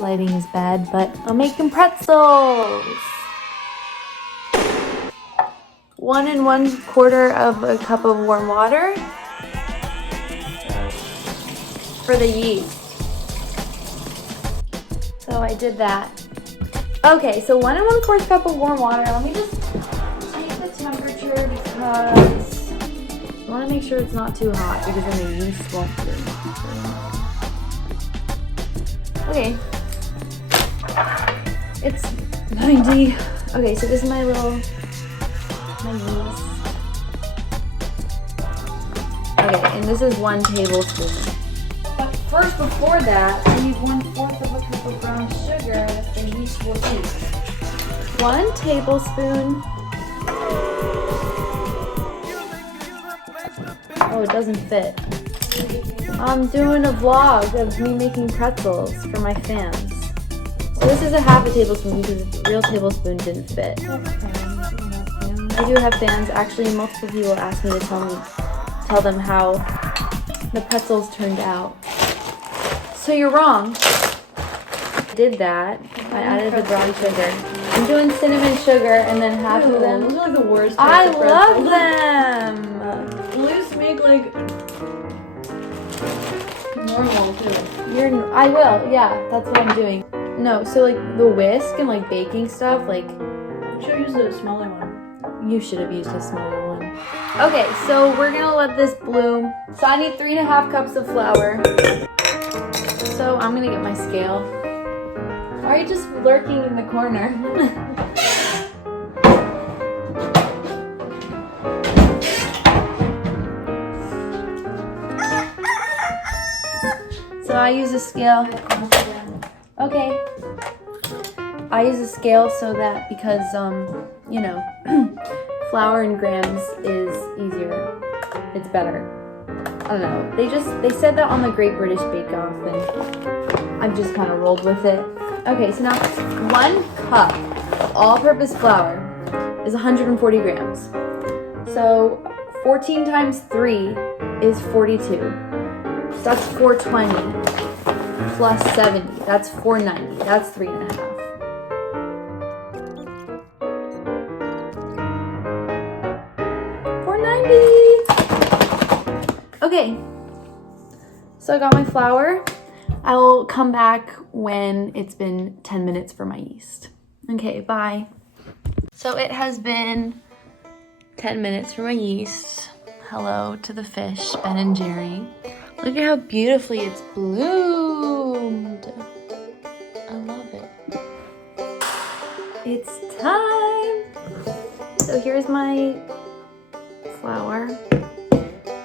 lighting is bad, but I'm making pretzels. 1 1/4 of a cup of warm water for the yeast. So I did that. Okay, so 1 1/4 cup of warm water. Let me just take the temperature because I want to make sure it's not too hot because then the yeast won't do. Okay. It's 90. Okay, so this is my yeast. Okay, and this is 1 tablespoon. But first, before that, I need 1/4 of a cup of brown sugar that the yeast will eat. 1 tablespoon. Oh, it doesn't fit. I'm doing a vlog of me making pretzels for my fans. So this is a 1/2 tablespoon because the real tablespoon didn't fit. I do have fans. Actually, multiple people asked me to tell them how the pretzels turned out. So you're wrong. I did that. I added the brown sugar. I'm doing cinnamon sugar and then half of them. Those are like the worst. I love them. At least make like normal too. I will. Yeah, that's what I'm doing. No, so like the whisk and like baking stuff, like You should use the smaller one. you should have used a smaller one. Okay, so we're gonna let this bloom. So I need 3 1/2 cups of flour. So I'm gonna get my scale. Why are you just lurking in the corner? So I use a scale. Okay. I use a scale so that because you know, flour in grams is easier. It's better. I don't know. They said that on the Great British Bake Off and I've just kind of rolled with it. Okay, so now 1 cup of all-purpose flour is 140 grams. So 14 times 3 is 42. So that's 420 plus 70. That's 490. That's 3 1/2. Okay, so I got my flour. I will come back when it's been 10 minutes for my yeast. Okay, bye. So it has been 10 minutes for my yeast. Hello to the fish, Ben and Jerry. Look at how beautifully it's bloomed. I love it. It's time. So here's my flour.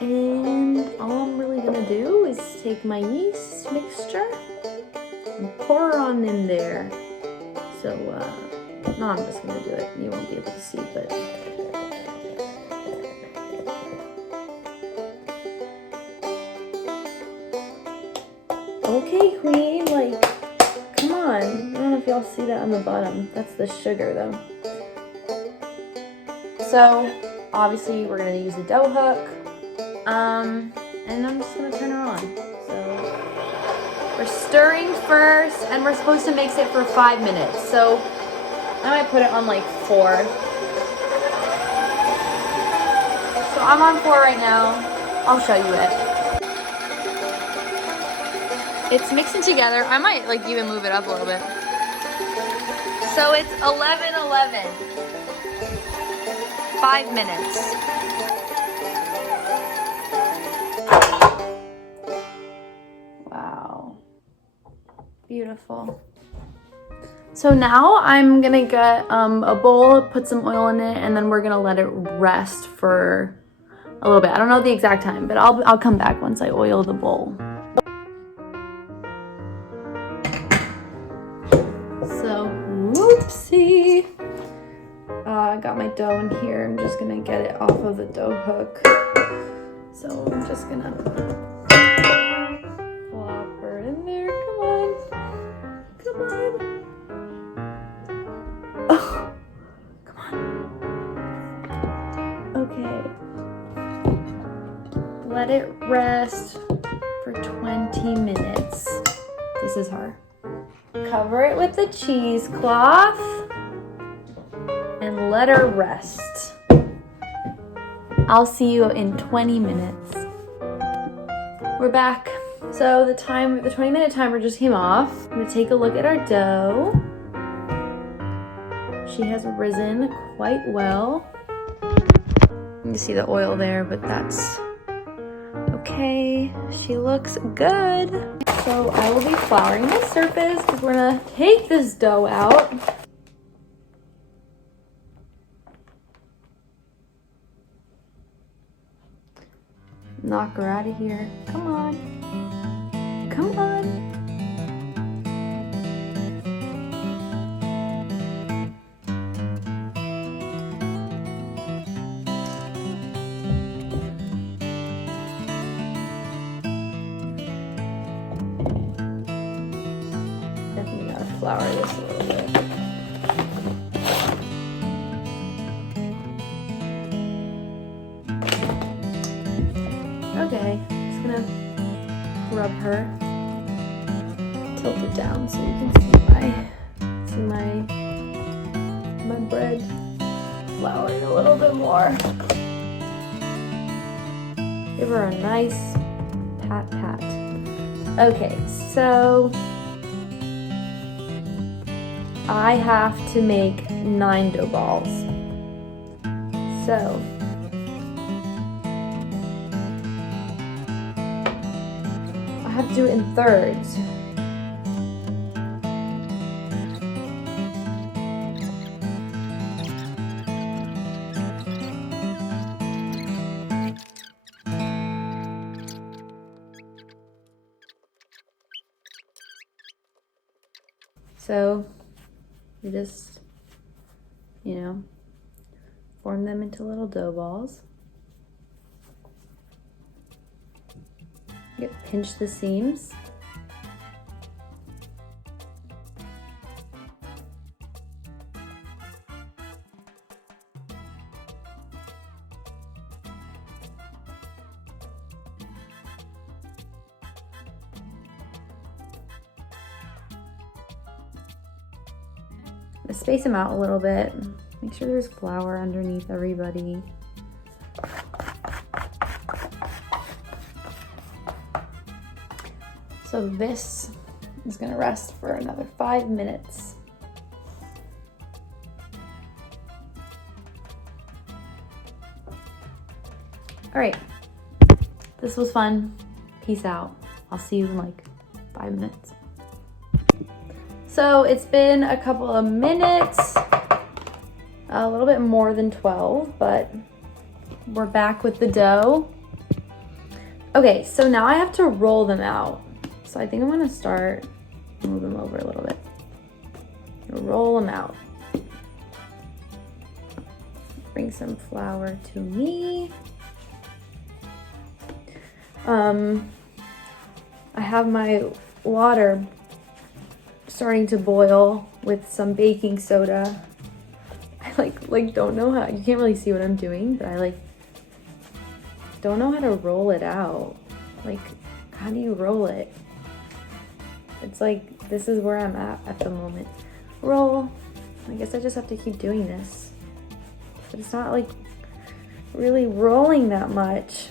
And all I'm really gonna do is take my yeast mixture and pour it on in there. So, no, I'm just gonna do it. You won't be able to see, but. Okay, queen, like, come on. I don't know if y'all see that on the bottom. That's the sugar, though. So, obviously, we're gonna use the dough hook. And I'm just gonna turn her on. So we're stirring first, and we're supposed to mix it for 5 minutes. So I might put it on like 4. So I'm on 4 right now. I'll show you it. It's mixing together. I might like even move it up a little bit. So it's 11:11. 5 minutes. Beautiful. So now I'm gonna get a bowl, put some oil in it, and then we're gonna let it rest for a little bit. I don't know the exact time, but I'll come back once I oil the bowl. So, whoopsie. I got my dough in here. I'm just gonna get it off of the dough hook. So I'm just gonna flop her in there. Come on. Come on. Oh, come on. Okay. Let it rest for 20 minutes. This is her. Cover it with the cheesecloth and let her rest. I'll see you in 20 minutes. We're back. So the 20-minute timer just came off. I'm gonna take a look at our dough. She has risen quite well. You can see the oil there, but that's okay. She looks good. So I will be flouring the surface because we're gonna take this dough out. Knock her out of here. Come on. Come on. Definitely gotta flour this a little bit. Okay, just gonna rub her, tilt it down so you can see my bread flouring a little bit more. Give her a nice pat pat. Okay, so I have to make 9 dough balls. So I have to do it in thirds. So you just, form them into little dough balls. Pinch the seams. Space them out a little bit. Make sure there's flour underneath everybody. So this is gonna rest for another 5 minutes. All right, this was fun. Peace out. I'll see you in like 5 minutes. So it's been a couple of minutes, a little bit more than 12, but we're back with the dough. Okay, so now I have to roll them out. So I think I'm gonna start, move them over a little bit. Roll them out. Bring some flour to me. I have my water starting to boil with some baking soda. I like don't know how, you can't really see what I'm doing, but I don't know how to roll it out. Like, how do you roll it? It's like, this is where I'm at the moment. Roll. I guess I just have to keep doing this. But it's not like really rolling that much.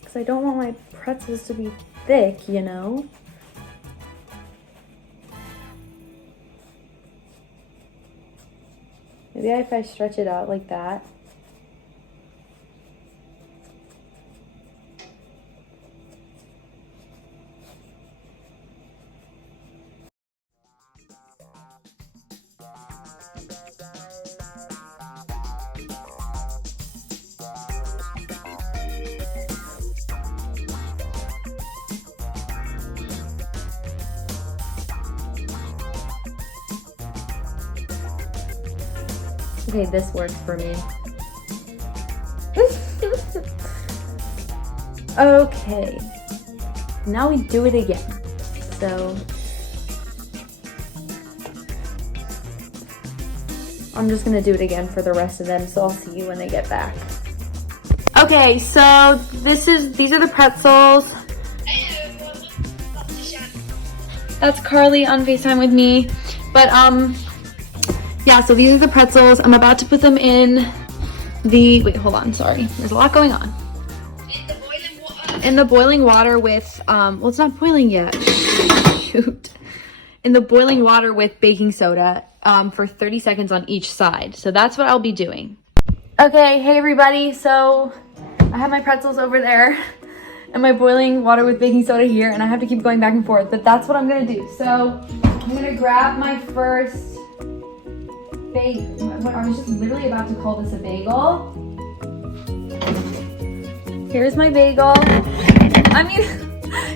Because I don't want my pretzels to be thick, you know? Maybe if I stretch it out like that. Okay, this works for me. Okay, now we do it again. So I'm just gonna do it again for the rest of them, so I'll see you when they get back. Okay, so these are the pretzels. That's Carly on FaceTime with me. But yeah, so these are the pretzels. I'm about to put them in the, wait, hold on, sorry. There's a lot going on. In the boiling water. In the boiling water with, well, it's not boiling yet. Shoot. In the boiling water with baking soda for 30 seconds on each side. So that's what I'll be doing. Okay, hey everybody. So I have my pretzels over there and my boiling water with baking soda here, and I have to keep going back and forth, but that's what I'm gonna do. So I'm gonna grab my first bagel. I was just literally about to call this a bagel. Here's my bagel. I mean,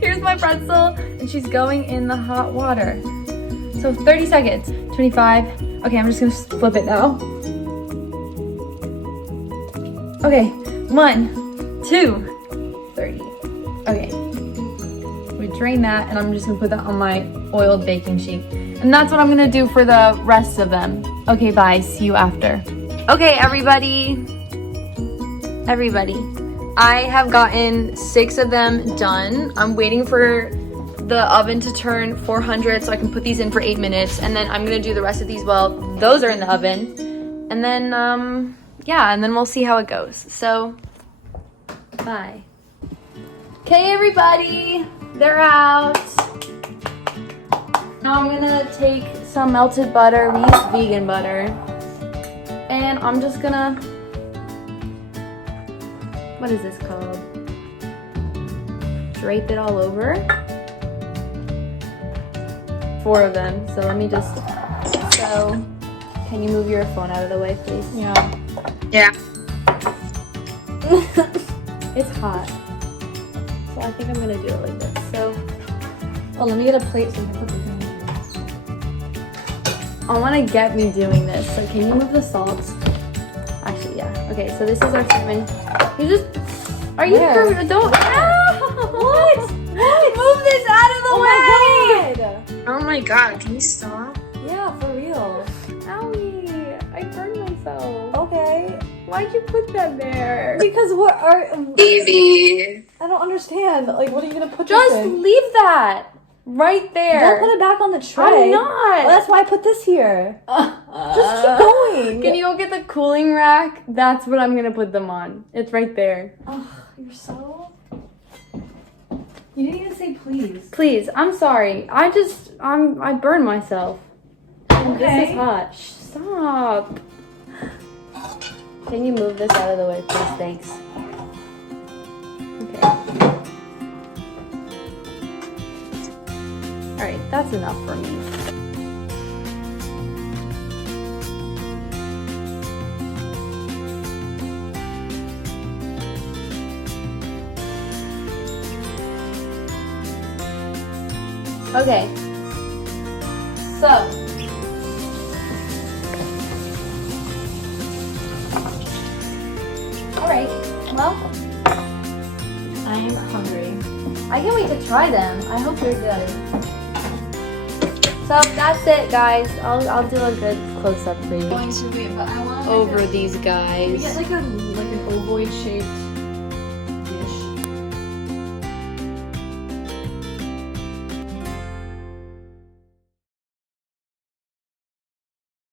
here's my pretzel, and she's going in the hot water. So 30 seconds, 25. Okay, I'm just gonna flip it now. Okay, 1, 2, 30. Okay, we drain that, and I'm just gonna put that on my oiled baking sheet. And that's what I'm gonna do for the rest of them. Okay, bye, see you after. Okay, everybody, I have gotten 6 of them done. I'm waiting for the oven to turn 400 so I can put these in for 8 minutes, and then I'm gonna do the rest of these while those are in the oven. And then, yeah, and then we'll see how it goes. So, bye. Okay, everybody, they're out. Now I'm gonna take some melted butter. We use vegan butter. And I'm just gonna, what is this called? Drape it all over. 4 of them, so let me just, so, can you move your phone out of the way, please? Yeah. Yeah. It's hot. So I think I'm gonna do it like this. So, oh, let me get a plate so you can put the thing in. I wanna get me doing this. So can you move the salt? Actually, yeah. Okay, so this is our cinnamon. You just, are you, don't, ow! What? Move this out of the way! God. Oh my god, can you stop? Yeah, for real. Owie, I burned myself. Okay. Why'd you put that there? Because what are... Baby. I don't understand. Like, what are you gonna put Just this in? leave that right there. Don't put it back on the tray. I'm not. Well, that's why I put this here. Just keep going. Can you go get the cooling rack? That's what I'm gonna put them on. It's right there. Ugh, you're so... You didn't even say please. Please, I'm sorry. I burned myself. And Okay. This is hot. Shh, stop. Can you move this out of the way, please? Thanks. Okay. Alright, that's enough for me. Okay. So. Alright, well, I'm hungry. I can't wait to try them. I hope they're good. So that's it, guys. I'll do a good close up for you Going to wait, but I want over these we guys. get like an ovoid shaped